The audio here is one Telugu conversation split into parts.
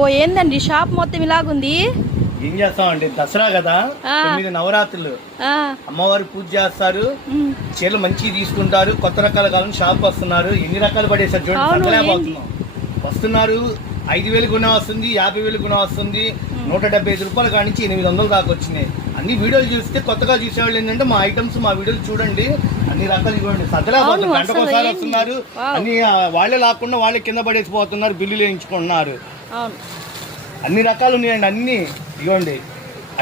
ఓ ఏందండి షాప్ మొత్తం ఇలాగుంది. ఏం చేస్తామండి, దసరా కదా, 9 నవరాత్రులు అమ్మవారి పూజ చేస్తారు, చీరలు మంచిగా తీసుకుంటారు, కొత్త రకాల కాలం షాప్ వస్తున్నారు. ఎన్ని రకాలు పడేసారు చూడండి, సంతలేకపోతున్నాం. వస్తున్నారు 5,000 గుణ వస్తుంది, 50,000 గుణ వస్తుంది, 175 రూపాయల కాడి నుంచి 800 దాకా వచ్చినాయి. అన్ని వీడియోలు చూస్తే కొత్తగా చూసేవాళ్ళు ఏంటంటే మా ఐటమ్స్ మా వీడియోలు చూడండి, అన్ని రకాలు ఇవ్వండి. సద్దలేకపోతున్నారు, గంటకోసారి వస్తున్నారు, అన్ని వాళ్ళే లాక్కుండా వాళ్ళే కింద పడేసిపోతున్నారు, బిల్లులు వేయించుకుంటున్నారు. అన్ని రకాలు ఉన్నాయండి, అన్ని ఇవ్వండి.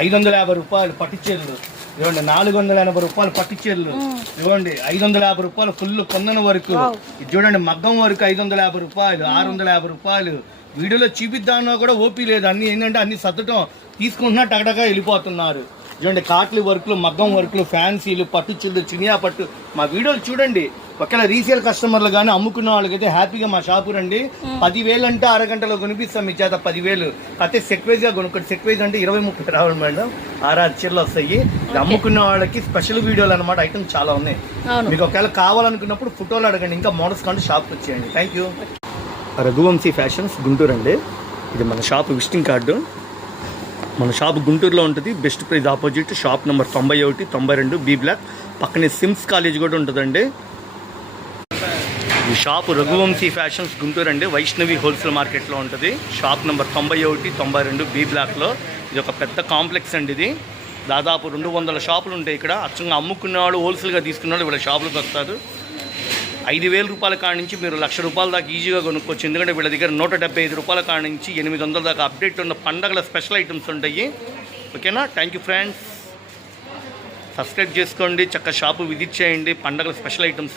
550 రూపాయలు పట్టు చీరలు ఇవ్వండి, 480 రూపాయలు పట్టు చీరలు ఇవ్వండి, 550 రూపాయలు ఫుల్ కొందన వరకు. ఇది చూడండి, మగ్గం వరకు 550 రూపాయలు, 650 రూపాయలు. వీడియోలో చూపిద్దామన్నా కూడా ఓపీ లేదు. అన్ని ఏంటంటే అన్ని సర్దటం తీసుకుంటున్నా టగటగా వెళ్ళిపోతున్నారు. చూడండి, కాట్లీ వర్క్లు, మగ్గం వర్క్లు, ఫ్యాన్సీలు, పట్టు చీరలు, చినియా పట్టు. మా వీడియోలు చూడండి. ఒకవేళ రీసేల్ కస్టమర్లు కానీ అమ్ముకున్న వాళ్ళకైతే హ్యాపీగా మా షాపు రండి. 10,000 అంటే అరగంటలో కొనిపిస్తాం మీ చేత 10,000. అయితే సెక్వైజ్గా కొనుక్కోండి. సెక్వైజ్ అంటే 20-30 రావాలి మేడం, 6 చీరలు వస్తాయి. అమ్ముకున్న వాళ్ళకి స్పెషల్ వీడియోలు అనమాట, ఐటమ్స్ చాలా ఉన్నాయి. మీకు ఒకవేళ కావాలనుకున్నప్పుడు ఫోటోలు అడగండి, ఇంకా మోడల్స్ కంటే షాప్కి వచ్చేయండి. Thank you. Raghuvanshi fashions Guntur అండి. ఇది మన షాప్ విజిటింగ్ కార్డు. మన షాప్ గుంటూరులో ఉంటుంది, best price opposite, shop number 91, 92 B block. పక్కనే సిమ్స్ కాలేజ్ కూడా ఉంటుందండి. ఈ షాప్ రఘువంశీ ఫ్యాషన్స్ గుంటూరు అండి, వైష్ణవి హోల్సేల్ మార్కెట్లో ఉంటుంది. షాప్ నెంబర్ 91, 92 బి బ్లాక్లో. ఇది ఒక పెద్ద కాంప్లెక్స్ అండి. ఇది దాదాపు 200 షాపులు ఉంటాయి ఇక్కడ. అచ్చంగా అమ్ముకునేవాళ్ళు, హోల్సేల్గా తీసుకునేవాళ్ళు వీళ్ళ షాపులకు వస్తారు. 5,000 రూపాయల కాడ నుంచి మీరు 1,00,000 రూపాయల దాకా ఈజీగా కొనుక్కోవచ్చు. ఎందుకంటే వీళ్ళ దగ్గర 175 రూపాయల కాడ నుంచి 800 దాకా అప్డేట్ ఉన్న పండగల స్పెషల్ ఐటమ్స్ ఉంటాయి. ఓకేనా? Thank you friends. సబ్స్క్రైబ్ చేసుకోండి, చక్కగా షాపు విజిట్ చేయండి. పండగల స్పెషల్ ఐటమ్స్